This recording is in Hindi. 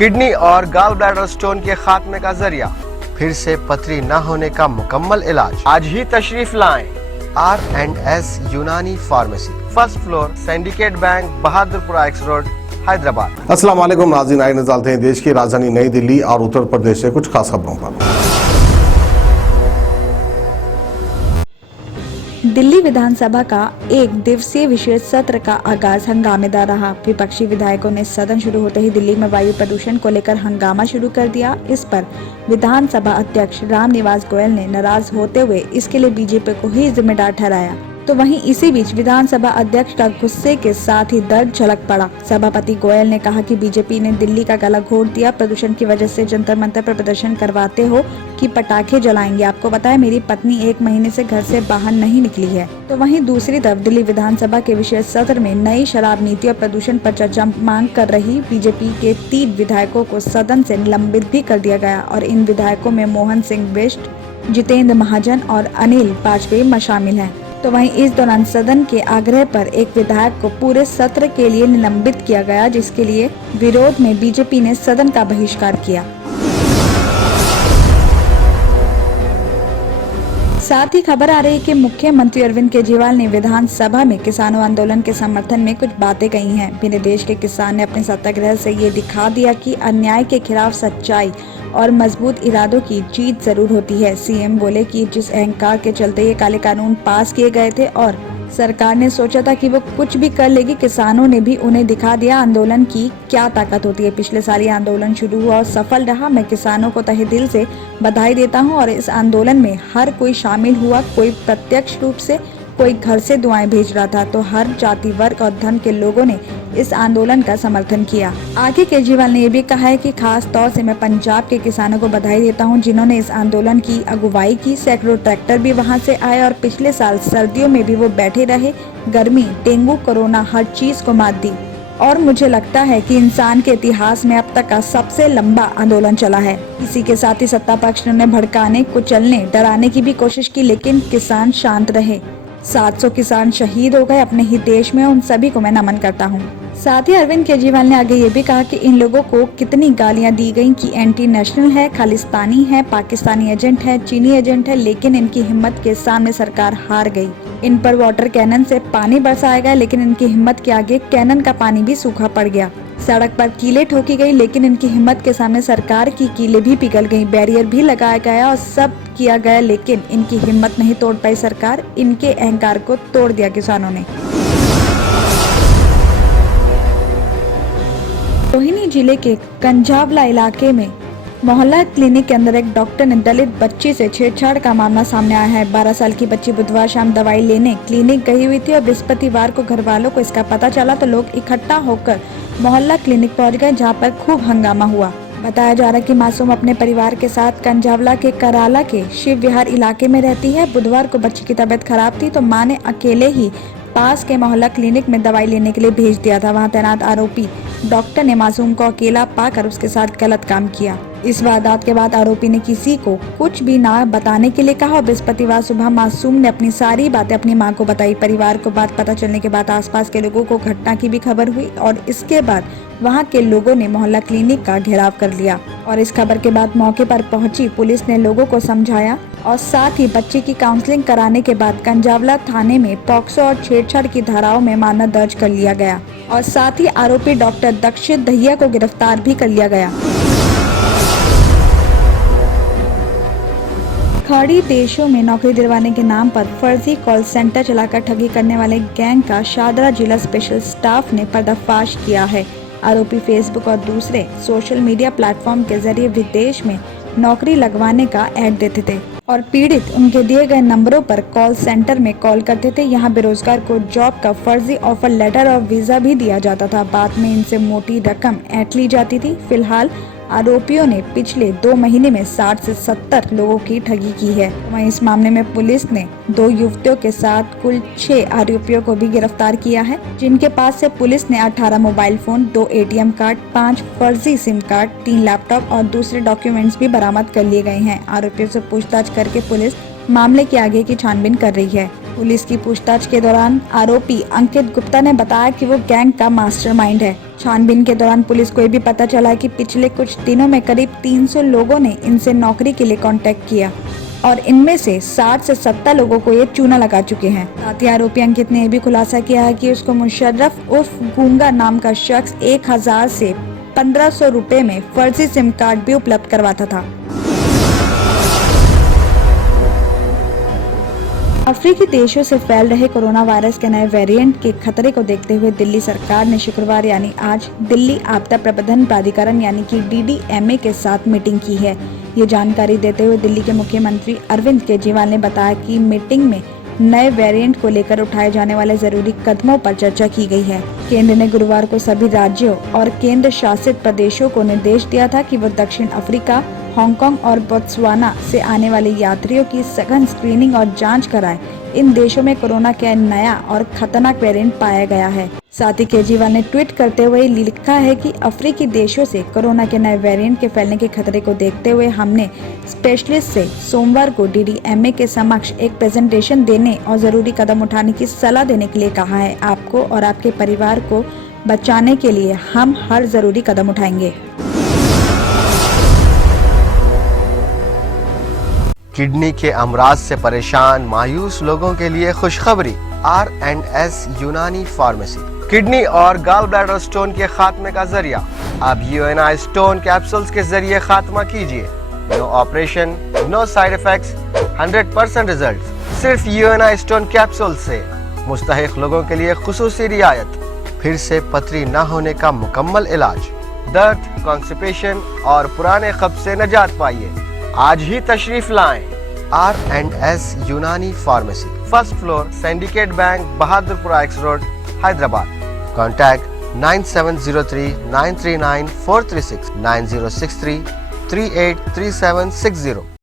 किडनी और गॉल ब्लैडर स्टोन के खात्मे का जरिया, फिर से पथरी न होने का मुकम्मल इलाज। आज ही तशरीफ लाएं R&S यूनानी pharmacy, first floor, syndicate bank, Bahadurpura x road, Hyderabad. अस्सलाम वालेकुम नाज़रीन, आइए नज़र डालते हैं देश की राजधानी नई दिल्ली और उत्तर प्रदेश से कुछ खास खबरों पर। दिल्ली विधानसभा का एक दिवसीय विशेष सत्र का आगाज हंगामेदार रहा। विपक्षी विधायकों ने सदन शुरू होते ही दिल्ली में वायु प्रदूषण को लेकर हंगामा शुरू कर दिया। इस पर विधानसभा अध्यक्ष रामनिवास गोयल ने नाराज होते हुए इसके लिए बीजेपी को ही जिम्मेदार ठहराया। तो वहीं इसी बीच विधानसभा अध्यक्ष का गुस्से के साथ ही दर्द झलक पड़ा। सभापति गोयल ने कहा कि बीजेपी ने दिल्ली का गला घोट दिया। प्रदूषण की वजह से जंतर मंतर पर प्रदर्शन करवाते हो कि पटाखे जलाएंगे। आपको पता है मेरी पत्नी 1 महीने से घर से बाहर नहीं निकली है। तो वहीं दूसरी तरफ दिल्ली विधानसभा के विशेष सत्र में नई शराब नीति और प्रदूषण पर चर्चा मांग कर रही बीजेपी के 3 विधायकों को सदन से निलंबित भी कर दिया गया और इन विधायकों में मोहन सिंह बिष्ट, जितेंद्र महाजन और अनिल वाजपेयी शामिल हैं। तो वहीं इस दौरान सदन के आग्रह पर एक विधायक को पूरे सत्र के लिए निलंबित किया गया, जिसके लिए विरोध में बीजेपी ने सदन का बहिष्कार किया। साथ ही खबर आ रही है कि मुख्यमंत्री अरविंद केजरीवाल ने विधानसभा में किसानों आंदोलन के समर्थन में कुछ बातें कही हैं। पूरे देश के किसान ने अपने सत्याग्रह से ये दिखा दिया कि अन्याय के खिलाफ सच्चाई और मजबूत इरादों की जीत जरूर होती है। सीएम बोले कि जिस अहंकार के चलते ये काले कानून पास किए गए थे और सरकार ने सोचा था कि वो कुछ भी कर लेगी, किसानों ने भी उन्हें दिखा दिया आंदोलन की क्या ताकत होती है। पिछले साल ये आंदोलन शुरू हुआ और सफल रहा। मैं किसानों को तहे दिल से बधाई देता हूं और इस आंदोलन में हर कोई शामिल हुआ, कोई प्रत्यक्ष रूप से, कोई घर से दुआएं भेज रहा था। तो हर जाति, वर्ग और धर्म के लोगों ने इस आंदोलन का समर्थन किया। आगे केजरीवाल ने ये भी कहा है कि खास तौर से मैं पंजाब के किसानों को बधाई देता हूं, जिन्होंने इस आंदोलन की अगुवाई की। सैकड़ों ट्रैक्टर भी वहां से आए और पिछले साल सर्दियों में भी वो बैठे रहे। गर्मी, डेंगू, कोरोना हर चीज को मात दी और मुझे लगता है कि इंसान के इतिहास में अब तक का सबसे लंबा आंदोलन चला है। इसी के साथ ही सत्ता पक्ष ने भड़काने, कुचलने, डराने की भी कोशिश की, लेकिन किसान शांत रहे। 700 किसान शहीद हो गए अपने ही देश में। उन सभी को मैं नमन करता हूँ। साथ ही अरविंद केजरीवाल ने आगे ये भी कहा कि इन लोगों को कितनी गालियां दी गईं कि एंटी नेशनल है, खालिस्तानी है, पाकिस्तानी एजेंट है, चीनी एजेंट है, लेकिन इनकी हिम्मत के सामने सरकार हार गई। इन पर वाटर कैनन से पानी बरसाया गया, लेकिन इनकी हिम्मत के आगे कैनन का पानी भी सूखा पड़ गया। सड़क पर कीलें ठोकी गई, लेकिन इनकी हिम्मत के सामने सरकार की कीलें भी पिघल गई। बैरियर भी लगाया गया और सब किया गया, लेकिन इनकी हिम्मत नहीं तोड़ पाई सरकार। इनके अहंकार को तोड़ दिया किसानों ने। रोहिणी जिले के कंझावला इलाके में मोहल्ला क्लिनिक के अंदर एक डॉक्टर ने दलित बच्ची से छेड़छाड़ का मामला सामने आया है। 12 साल की बच्ची बुधवार शाम दवाई लेने क्लिनिक गई हुई थी और बृहस्पतिवार को घर वालों को इसका पता चला तो लोग इकट्ठा होकर मोहल्ला क्लिनिक पहुंच गए, जहां पर खूब हंगामा हुआ। बताया जा रहा है कि मासूम अपने परिवार के साथ कंझावला के कराला के शिव विहार इलाके में रहती है। बुधवार को बच्ची की तबीयत खराब थी तो मां ने अकेले ही पास के मोहल्ला क्लिनिक में दवाई लेने के लिए भेज दिया था। वहां तैनात आरोपी डॉक्टर ने मासूम को अकेला पाकर उसके साथ गलत काम किया। इस वारदात के बाद आरोपी ने किसी को कुछ भी ना बताने के लिए कहा और बृहस्पतिवार सुबह मासूम ने अपनी सारी बातें अपनी मां को बताई। परिवार को बात पता चलने के बाद आसपास के लोगों को घटना की भी खबर हुई और इसके बाद वहां के लोगों ने मोहल्ला क्लिनिक का घेराव कर लिया और इस खबर के बाद मौके पर पहुंची पुलिस ने लोगों को समझाया और साथ ही बच्चे की काउंसलिंग कराने के बाद कंझावला थाने में पॉक्सो और छेड़छाड़ की धाराओं में मामला दर्ज कर लिया गया और साथ ही आरोपी डॉक्टर दक्षित दहिया को गिरफ्तार भी कर लिया गया। खाड़ी देशों में नौकरी दिलवाने के नाम पर फर्जी कॉल सेंटर चलाकर ठगी करने वाले गैंग का शादरा जिला स्पेशल स्टाफ ने पर्दाफाश किया है। आरोपी फेसबुक और दूसरे सोशल मीडिया प्लेटफॉर्म के जरिए विदेश में नौकरी लगवाने का ऐड देते थे और पीड़ित उनके दिए गए नंबरों पर कॉल सेंटर में कॉल करते थे। यहाँ बेरोजगार को जॉब का फर्जी ऑफर लेटर और वीजा भी दिया जाता था। बाद में इनसे मोटी रकम ऐंठ ली जाती थी। फिलहाल आरोपियों ने पिछले 2 महीने में 60 से 70 लोगों की ठगी की है। वहीं इस मामले में पुलिस ने 2 युवतियों के साथ कुल 6 आरोपियों को भी गिरफ्तार किया है, जिनके पास से पुलिस ने 18 मोबाइल फोन, 2 ATM कार्ड, 5 फर्जी सिम कार्ड, 3 लैपटॉप और दूसरे डॉक्यूमेंट्स भी बरामद कर लिए गए हैं। आरोपियों से पूछताछ करके पुलिस मामले के आगे की छानबीन कर रही है। पुलिस की पूछताछ के दौरान आरोपी अंकित गुप्ता ने बताया कि वो गैंग का मास्टरमाइंड है। छानबीन के दौरान पुलिस को ये भी पता चला कि पिछले कुछ दिनों में करीब 300 लोगों ने इनसे नौकरी के लिए कांटेक्ट किया और इनमें से 60 से 70 लोगों को ये चूना लगा चुके हैं। साथ ही आरोपी अंकित ने यह भी खुलासा किया है कि उसको मुशर्रफ उर्फ गूंगा नाम का शख्स 1000 से 1500 रुपए में फर्जी सिम कार्ड भी उपलब्ध करवाता था। अफ्रीकी देशों से फैल रहे कोरोना वायरस के नए वेरिएंट के खतरे को देखते हुए दिल्ली सरकार ने शुक्रवार यानी आज दिल्ली आपदा प्रबंधन प्राधिकरण यानी कि DDMA के साथ मीटिंग की है। ये जानकारी देते हुए दिल्ली के मुख्यमंत्री अरविंद केजरीवाल ने बताया कि मीटिंग में नए वेरिएंट को लेकर उठाए जाने वाले जरूरी कदमों पर चर्चा की गई है। केंद्र ने गुरुवार को सभी राज्यों और केंद्र शासित प्रदेशों को निर्देश दिया था कि वो दक्षिण अफ्रीका, हांगकांग और बोत्सवाना से आने वाले यात्रियों की सघन स्क्रीनिंग और जांच कराएं। इन देशों में कोरोना का नया और खतरनाक वेरिएंट पाया गया है। साथ ही केजरीवाल ने ट्वीट करते हुए लिखा है कि अफ्रीकी देशों से कोरोना के नए वेरिएंट के फैलने के खतरे को देखते हुए हमने स्पेशलिस्ट से सोमवार को DDMA के समक्ष एक प्रेजेंटेशन देने और जरूरी कदम उठाने की सलाह देने के लिए कहा है। आपको और आपके परिवार को बचाने के लिए हम हर जरूरी कदम उठाएंगे। किडनी के अमराज से परेशान मायूस लोगों के लिए खुशखबरी। R&S यूनानी फार्मेसी किडनी और गॉल ब्लैडर स्टोन के खात्मे का जरिया। अब UNI स्टोन कैप्सूल्स के जरिए खात्मा कीजिए। No operation, no side effects, 100% result. सिर्फ UNI स्टोन कैप्सूल से मुस्तहिक लोगों के लिए खुसूसी रियायत। फिर से पथरी न होने का मुकम्मल इलाज। दर्द, कॉन्स्टिपेशन और पुराने कब्ज से निजात पाइए। आज ही तशरीफ लाएं। R&S यूनानी pharmacy, first floor, syndicate bank, Bahadurpura X road, Hyderabad. Contact 9703 939 436 9063 383760।